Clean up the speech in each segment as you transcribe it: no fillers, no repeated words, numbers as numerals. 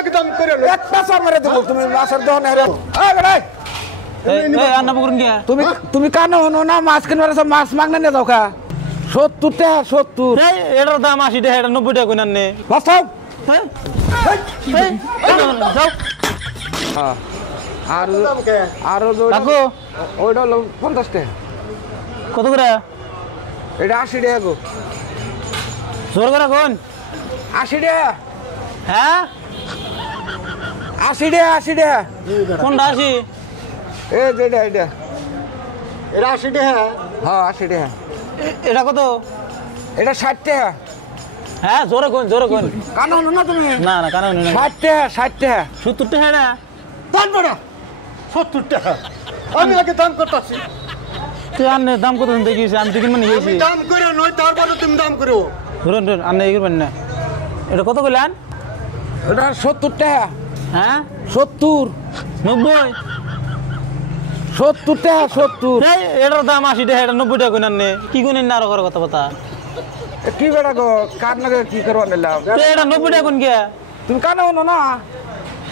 একদম করে একটা সর মেরে দেবো তুমি মাছের দহন হেরে তুমি তুমি কানো হনো না মাছ কিনবার মাছ মাগনা নিয়ে যাও কা 70 টাকা 70 এটার দাম 80 টাকা এটা 90 টাকা কইনান নে বাস্তাও আর আর কাকু ওইটা হলো 50 টাকা কত করে এটা 80 টাকা গো জোর করে কোন 80 টাকা হ্যাঁ 80 টাকা 80 টাকা কোনটা 80 এই যেটা এটা এরা 80 টাকা হ্যাঁ 80 টাকা এটা কত এটা 60 টাকা হ্যাঁ জোরে কোন কানো হনো না তুমি না না কারণ 60 টাকা 60 টাকা 70 টাকা না দাম বড়া 70 টাকা আমি আগে দাম করতেছি তুই আনে দাম কত দেখিস আমি টিকিট মানে গেছি দাম করে নয় তারপরে তুমি দাম করো ধরুন ধরুন আনে এই করবেন না এটা কত কইলেন এটা 70 টাকা হ্যাঁ 70 90 70 টাকা 70 এটার দাম 80 টাকা এটা 90 টাকা কইনান নে কি কইনেন না আর কথা কি বেড়া গো কার নাগে কি করবা নিলাম এটা 90 টাকা কোন কে তুমি কানো হনো না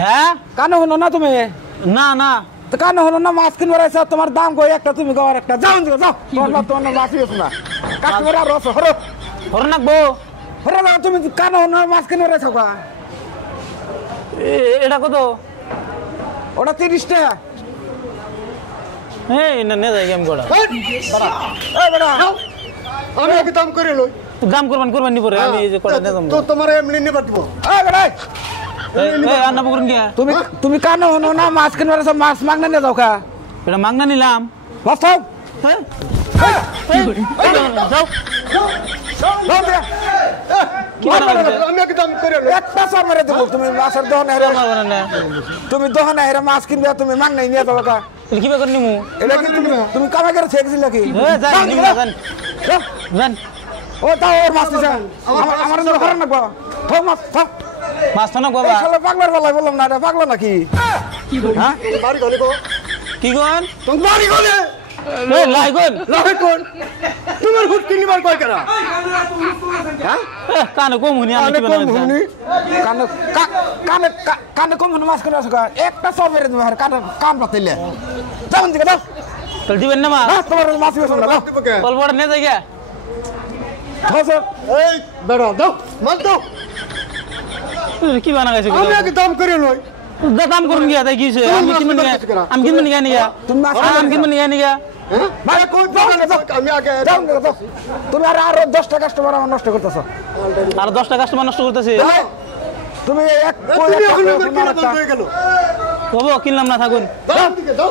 হ্যাঁ কানো হনো না তুমি না না তো কানো হলো না মাছ কিনবার আইসা তোমার দাম কই একটা তুমি গাওয়ার একটা যাও যাও তোমার মাছ আছে না কাস্টমার আর রস হরো হর নাকবো হরো না তুমি কানো হলো না মাছ কিনবার আইসা কা এটা কত ওটা 30 টাকা এই না নে যাই গেম গোড়া এই বেটা আমি আগে দাম করে লই দাম করবেন নি পরে আমি এই যে কোটা নেব তো তোমার এমনি নেবা দিব এই বেটা এই আন্না বকরন কে তুমি তুমি কানো হলো না মাছ কিনবার আইসা মাছ মাগনা নিয়ে যাও কা এটা মাগনা নিলাম বাস্তাও হ্যাঁ যাও যাও দে কি বানাবে আমি আগে দাম করে লই একটা সর মেরে দেবো তুমি মাছের দহন হেরে তুমি দহন হেরে মাছ কিনবে তুমি মাগনা নিয়ে যাও কা কি বেকর নিমু এটা কি তুমি কামা করে ছেড়েছিল কি জান ও তাও ওর মাছ দিছে আমার জন্য হরণ নাকবো থাক মাছ থাক মাছ তো না বাবা এই শালা পাগলার বেলায় বললাম না এটা পাগলা নাকি হ্যাঁ বাড়ি গলি গো কি কোন তুমি বাড়ি গলি এই লাই কোন লাহে কোন তোমার হুট কিনিবার কয় করা হ্যাঁ কানে কম হুনি আমি কি বানাবো কানে কানে কানে কম মাছ কিনে আসো একটা সব মেরে দেবো কানে কান পাতিলে যাবেন দিকে দাও তো দিবেন না মা তোমার মাছ বেশ না দাও কল বড় নে যাই গা এই বেড়া দাও মাল দাও কি বানা গেছে আমি আগে দাম করে লই দাম করুন গিয়া তাই কিছে আমি কিনবেন নিগা নিগা তুমি মাছ আমি কিনবেন নিগা নিগা ভাই কই আমি আগে যাও দাও তুমি আরো 10টা কাস্টমার আমার নষ্ট করতেছো আর 10টা কাস্টমার নষ্ট করতেছে তুমি এক তুমি ওগুলো কিনা বন্ধ হয়ে গেল বাবা কিনলাম না থাকুন দাও দিকে দাও